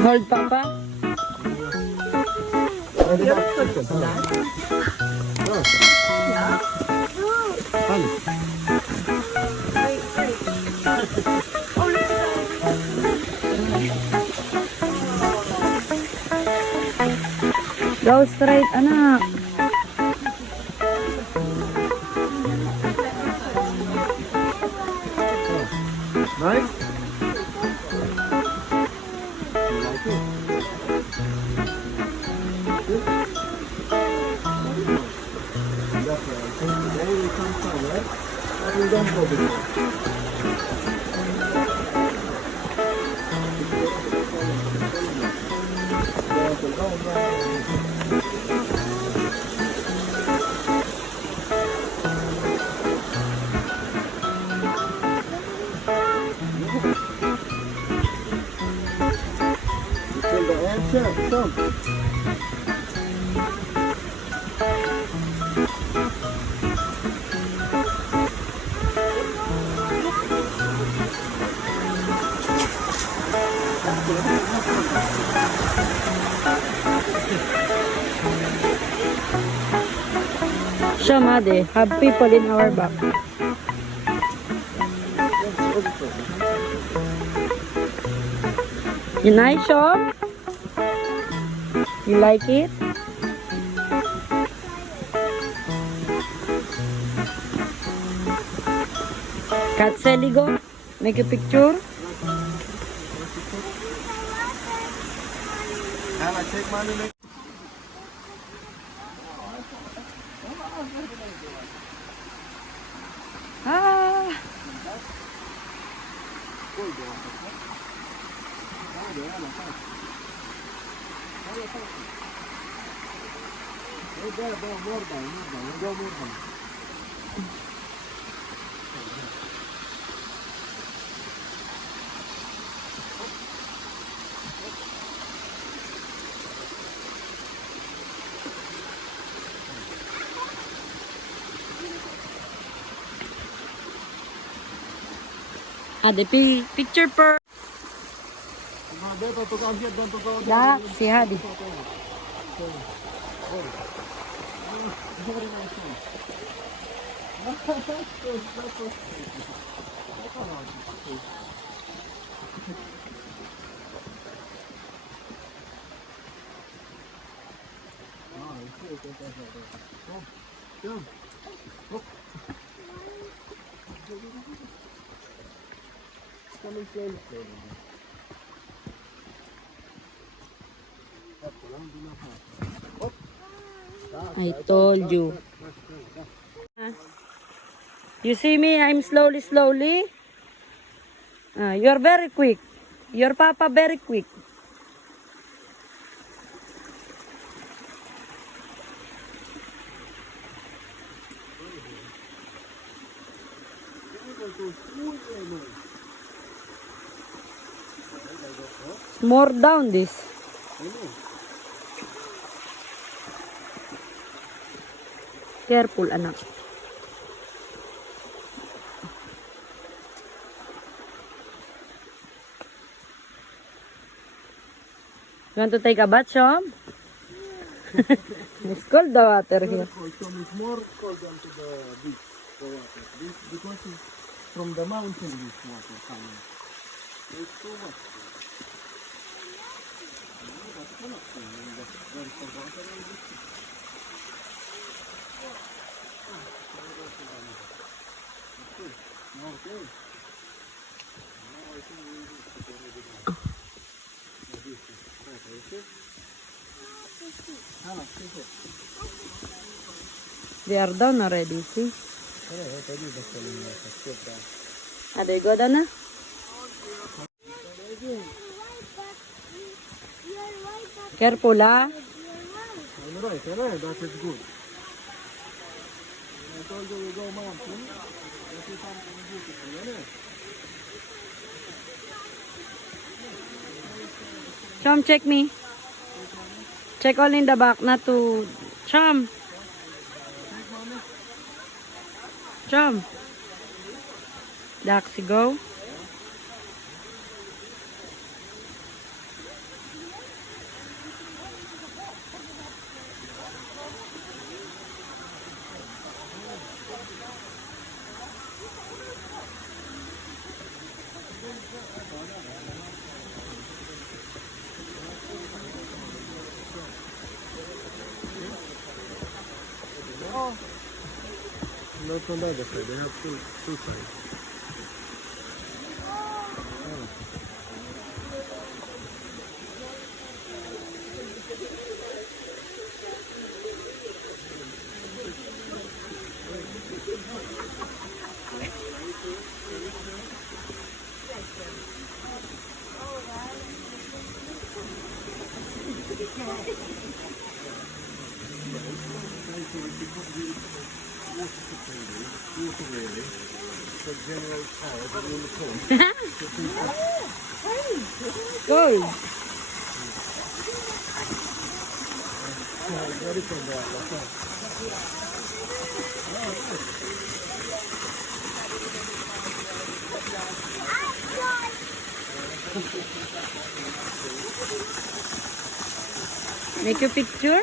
Hold, Papa. Go straight, anak. Nice. Xiom, Ade, have people in our back. You nice, Xiom? You like it? Kat Sally, go. Make a picture. Ah. Ade, picture per. Da, si Hadi. I told you. You see me, I'm slowly. You're very quick. Your papa very quick. More down this. Careful, anak. You want to take a bath, Xiom? It's cold the water here. It's more cold than to the beach, the water. Because it's from the mountain, this water coming. It's too much. Okay. They are done already, see? Are they go down na? Careful, ah. Right, that is good. I told you we go mountain. This is something beautiful, isn't it? Xiom, check me. Check all in the back, not to... Xiom. Xiom. Daxi, go. No, it's on the other side. They have two sides. The general power, but in the phone. Go. Ready for that. Make a picture.